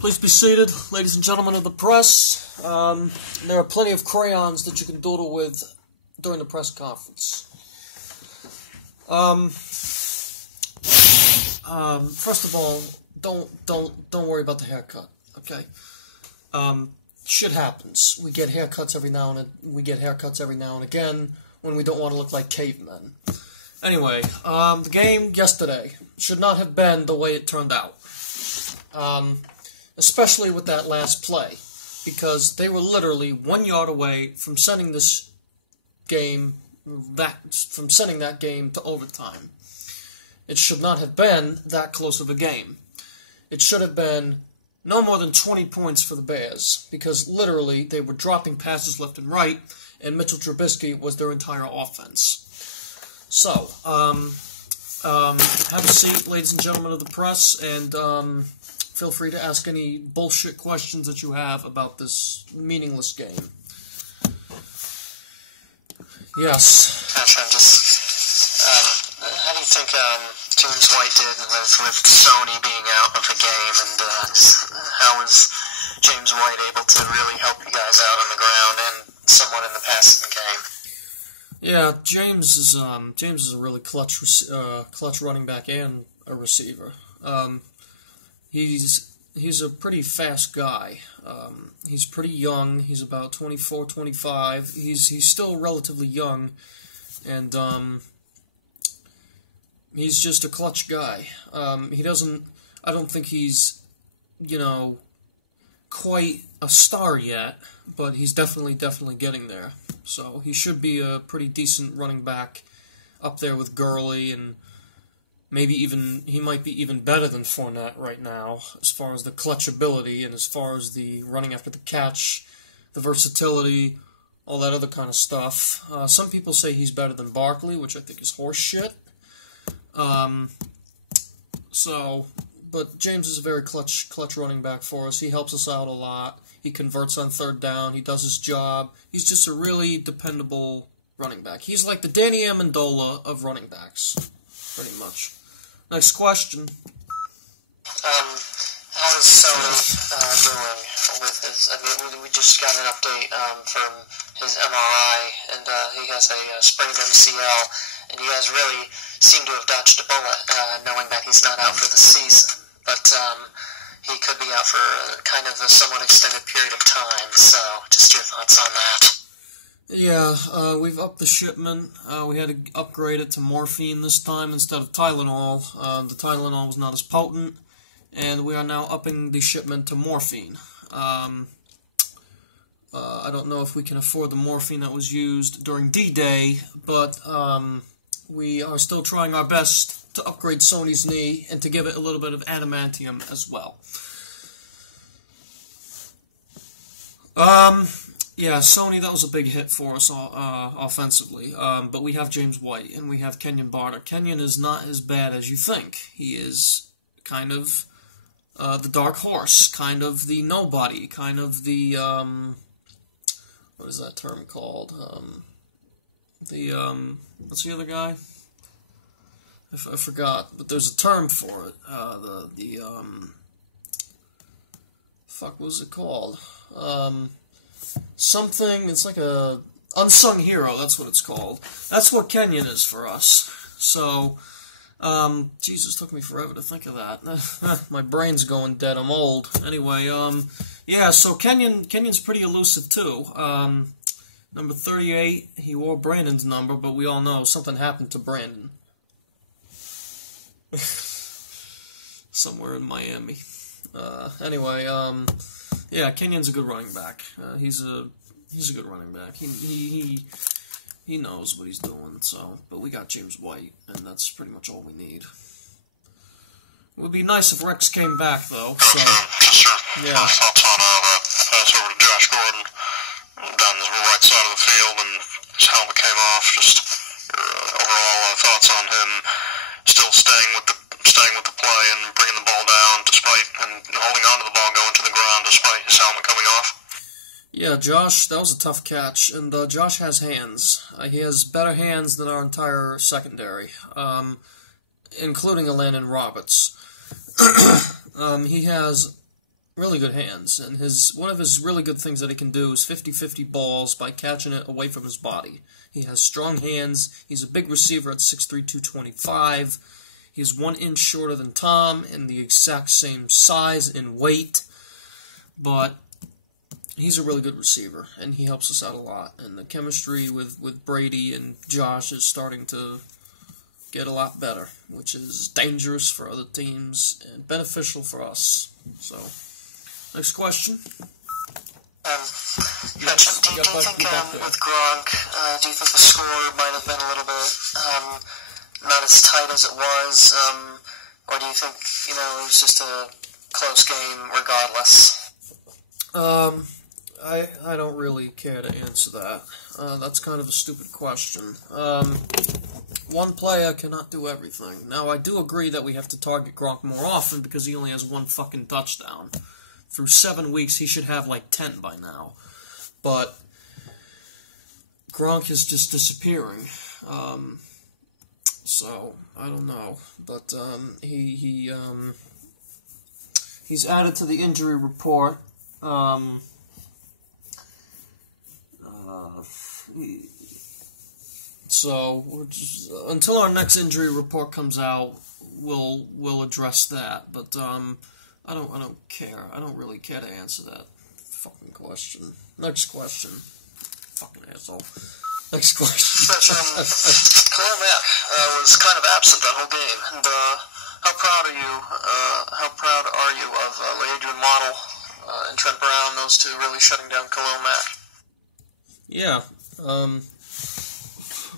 Please be seated, ladies and gentlemen of the press. There are plenty of crayons that you can doodle with during the press conference. First of all, don't worry about the haircut, okay? Shit happens. We get haircuts every now and again when we don't want to look like cavemen. Anyway, the game yesterday should not have been the way it turned out. Especially with that last play, because they were literally 1 yard away from sending this game sending that game to overtime. It should not have been that close of a game. It should have been no more than 20 points for the Bears, because literally they were dropping passes left and right, and Mitchell Trubisky was their entire offense. So, have a seat, ladies and gentlemen of the press, and feel free to ask any bullshit questions that you have about this meaningless game. Yes. Gotcha. How do you think James White did with Sony being out of the game, and how was James White able to really help you guys out on the ground and somewhat in the passing game? Yeah, James is a really clutch running back and a receiver. He's a pretty fast guy. He's pretty young. He's about 24, 25. He's still relatively young, and he's just a clutch guy. I don't think he's, quite a star yet, but he's definitely getting there. So he should be a pretty decent running back, up there with Gurley, and he might be even better than Fournette right now, as far as the clutch ability, and as far as the running after the catch, the versatility, all that other kind of stuff. Some people say he's better than Barkley, which I think is horse shit. But James is a very clutch running back for us. He helps us out a lot. He converts on third down. He does his job. He's just a really dependable running back. He's like the Danny Amendola of running backs, pretty much. Next question. How's Sony doing with his? We just got an update from his MRI, and he has a sprained MCL, and you guys really seem to have dodged a bullet, knowing that he's not out for the season. But he could be out for kind of a somewhat extended period of time. So, just your thoughts on that. Yeah, we've upped the shipment. We had to upgrade it to morphine this time instead of Tylenol. The Tylenol was not as potent, and we are now upping the shipment to morphine. I don't know if we can afford the morphine that was used during D-Day, but we are still trying our best to upgrade Sony's knee and to give it a little bit of adamantium as well. Yeah, Sony, that was a big hit for us offensively. But we have James White, and we have Kenyon Barter. Kenyon is not as bad as you think. He is kind of the dark horse, kind of the nobody, kind of the, what is that term called? What's the other guy? I forgot, but there's a term for it. Fuck, what was it called? Something, it's like a unsung hero, that's what it's called. That's what Kenyon is for us. So, Jesus, took me forever to think of that. My brain's going dead, I'm old. Anyway, yeah, so Kenyon's pretty elusive too. Number 38, he wore Brandon's number, but we all know something happened to Brandon. Somewhere in Miami. Anyway, yeah, Kenyon's a good running back. He's a good running back. He knows what he's doing. So, but we got James White, and that's pretty much all we need. It would be nice if Rex came back, though. So, yeah. Thoughts on the pass over to Josh Gordon down the right side of the field, and his helmet came off. Just your overall thoughts on him still staying with the play and bringing the ball down and holding on to the ball going to the ground despite his helmet coming off. Yeah, Josh, that was a tough catch, and Josh has hands. He has better hands than our entire secondary, including Landon Roberts. He has really good hands, and one of his really good things that he can do is 50-50 balls by catching it away from his body. He has strong hands. He's a big receiver at 6'3", 225. He's 1 inch shorter than Tom and the exact same size and weight, but he's a really good receiver, and he helps us out a lot. And the chemistry with Brady and Josh is starting to get a lot better, which is dangerous for other teams and beneficial for us. So, next question. Do you think with Gronk, do you think the score might have been a little bit not as tight as it was, or do you think, it was just a close game regardless? I don't really care to answer that. That's kind of a stupid question. One player cannot do everything. Now, I do agree that we have to target Gronk more often because he only has 1 fucking touchdown. Through 7 weeks, he should have like 10 by now. But Gronk is just disappearing. So, I don't know. But he's added to the injury report. So until our next injury report comes out, we'll address that. But I don't care. I don't really care to answer that fucking question. Next question. Fucking asshole. Next question. Khalil Mack was kind of absent that whole game, and how proud are you of LeAdrian Waddle and Trent Brown, those two really shutting down Khalil Mack? Yeah,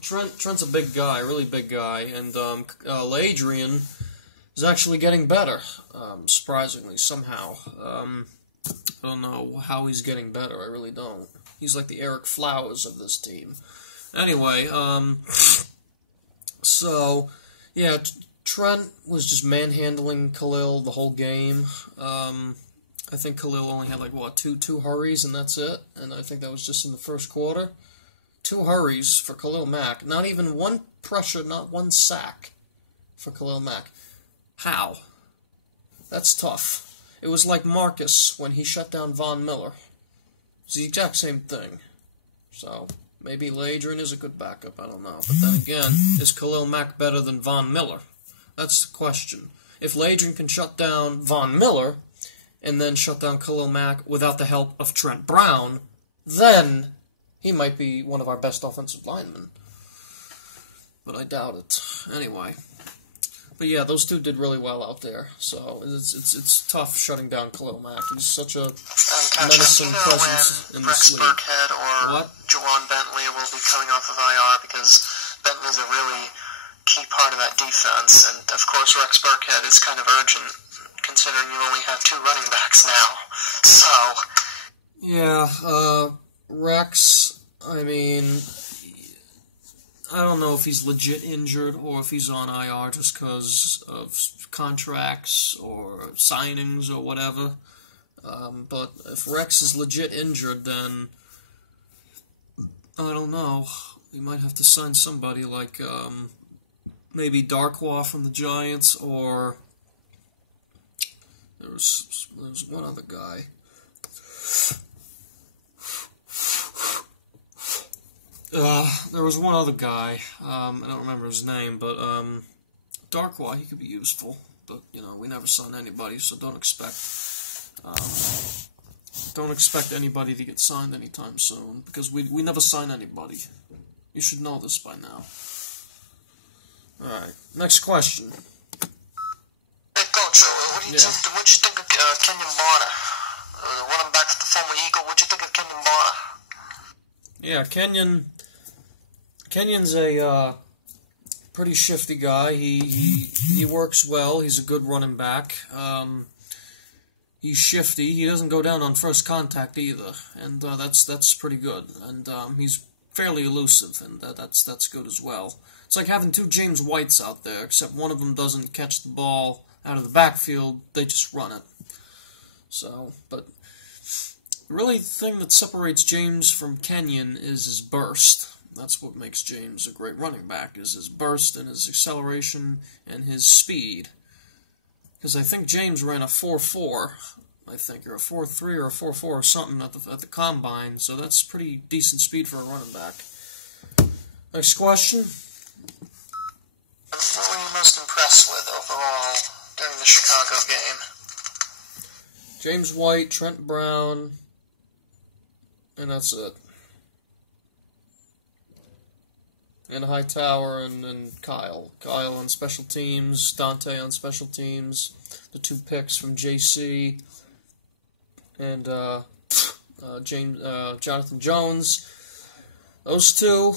Trent's a big guy, really big guy, and LeAdrian is actually getting better, surprisingly, somehow. I don't know how he's getting better, I really don't. He's like the Eric Flowers of this team. Anyway, so, yeah, Trent was just manhandling Khalil the whole game. I think Khalil only had, like, two hurries, and that's it. And I think that was just in the first quarter. 2 hurries for Khalil Mack. Not even 1 pressure, not 1 sack for Khalil Mack. How? That's tough. It was like Marcus when he shut down Von Miller. It's the exact same thing. So, maybe LeAdrian is a good backup, I don't know. But then again, is Khalil Mack better than Von Miller? That's the question. If LeAdrian can shut down Von Miller and then shut down Khalil Mack without the help of Trent Brown, then he might be one of our best offensive linemen. But I doubt it. Anyway. But yeah, those two did really well out there. So it's tough shutting down Khalil Mack. He's such a menacing presence in this league. Rex Burkhead or Jawan Bentley will be coming off of IR because Bentley's a really key part of that defense. And of course, Rex Burkhead is kind of urgent, considering you only have 2 running backs now. So, yeah, Rex, I mean, I don't know if he's legit injured or if he's on IR just because of contracts or signings or whatever. But if Rex is legit injured, then I don't know. We might have to sign somebody like maybe Darkwa from the Giants, or there was one other guy. There was one other guy, I don't remember his name, but Darkwa, he could be useful, but, we never sign anybody, so don't expect anybody to get signed anytime soon, because we never sign anybody. You should know this by now. Alright, next question. Hey, Coach, what'd you think of Kenyon Barner? Running back to the former Eagle, what'd you think of Kenyon Barner? Yeah, Kenyon's a pretty shifty guy. He works well. He's a good running back. He's shifty. He doesn't go down on first contact either, and that's pretty good. And he's fairly elusive, and that's good as well. It's like having 2 James Whites out there, except one of them doesn't catch the ball out of the backfield. They just run it. So, but really, the thing that separates James from Kenyon is his burst. That's what makes James a great running back, is his burst and his acceleration and his speed. Because I think James ran a 4.4 I think, or a 4.3 or a 4.4 or something at the combine. So that's pretty decent speed for a running back. Next question. What were you most impressed with overall during the Chicago game? James White, Trent Brown, and that's it. And Hightower and Kyle. Kyle on special teams, Dante on special teams, the 2 picks from JC, and Jonathan Jones. Those 2,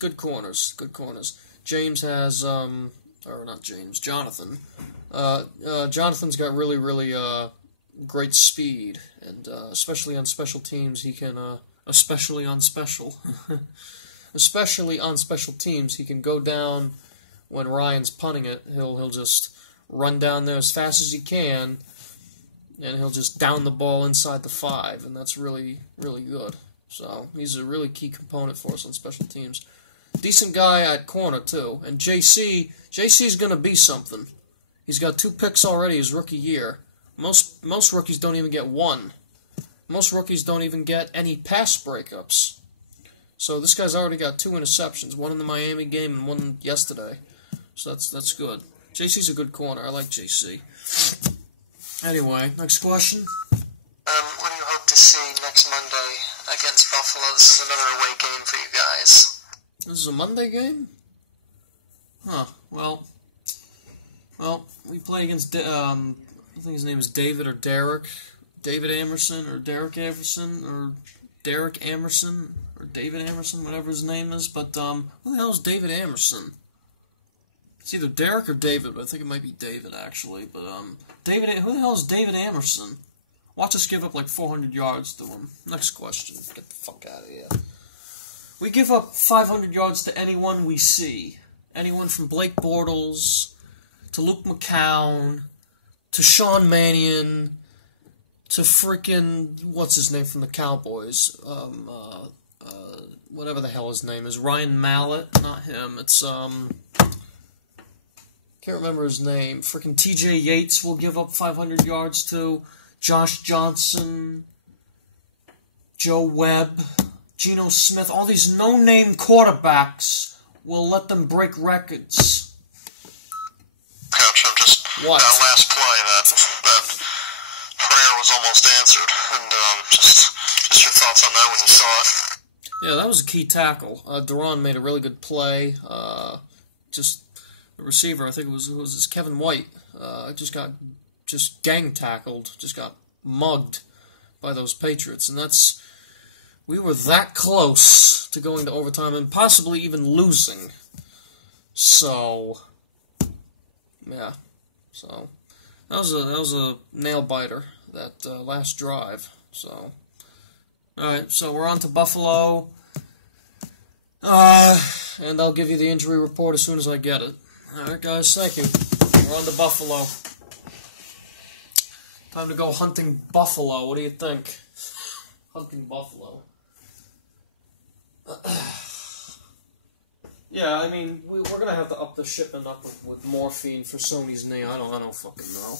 good corners. James has, or not James, Jonathan. Jonathan's got really great speed, and especially on special teams, he can, especially on special teams, he can go down when Ryan's punting it. He'll just run down there as fast as he can, and he'll just down the ball inside the 5, and that's really good. So he's a really key component for us on special teams. Decent guy at corner too, and JC's gonna be something. He's got 2 picks already his rookie year. Most rookies don't even get 1. Most rookies don't even get any pass breakups. So this guy's already got 2 interceptions, 1 in the Miami game and 1 yesterday. So that's good. JC's a good corner. I like JC. Anyway, next question. What do you hope to see next Monday against Buffalo? This is another away game for you guys. This is a Monday game? Huh. Well, we play against, I think his name is David or Derek. David Amerson or Derek Amerson or Derek Amerson or David Amerson, whatever his name is. But who the hell is David Amerson? It's either Derek or David, but I think it might be David actually. But David, who the hell is David Amerson? Watch us give up like 400 yards to him. Next question. Get the fuck out of here. We give up 500 yards to anyone we see. Anyone from Blake Bortles to Luke McCown to Sean Mannion to freaking, what's his name from the Cowboys? Whatever the hell his name is. Ryan Mallett. Not him. It's, can't remember his name. Freaking TJ Yates will give up 500 yards to. Josh Johnson. Joe Webb. Geno Smith. All these no-name quarterbacks will let them break records. Coach, I'm just... What? That last play, that prayer was almost answered. And just your thoughts on that when you saw it. Yeah, that was a key tackle. Duran made a really good play. Just the receiver, I think it was Kevin White, just got gang tackled, just got mugged by those Patriots, and we were that close to going to overtime and possibly even losing. So, yeah, so that was a nail biter, that last drive. So, all right, so we're on to Buffalo, and I'll give you the injury report as soon as I get it. All right, guys, thank you. We're on to Buffalo. Time to go hunting buffalo. What do you think? Hunting buffalo. Yeah, I mean, we're gonna have to up the shipment up with morphine for Sony's knee. I don't fucking know.